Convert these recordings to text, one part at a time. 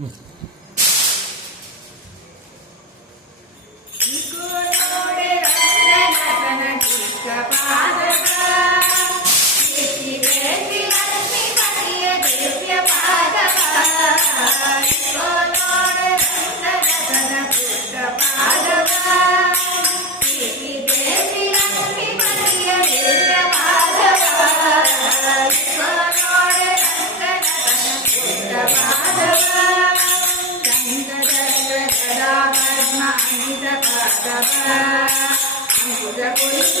うん。అంకురపురుష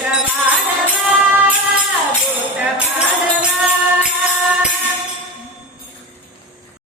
Bye.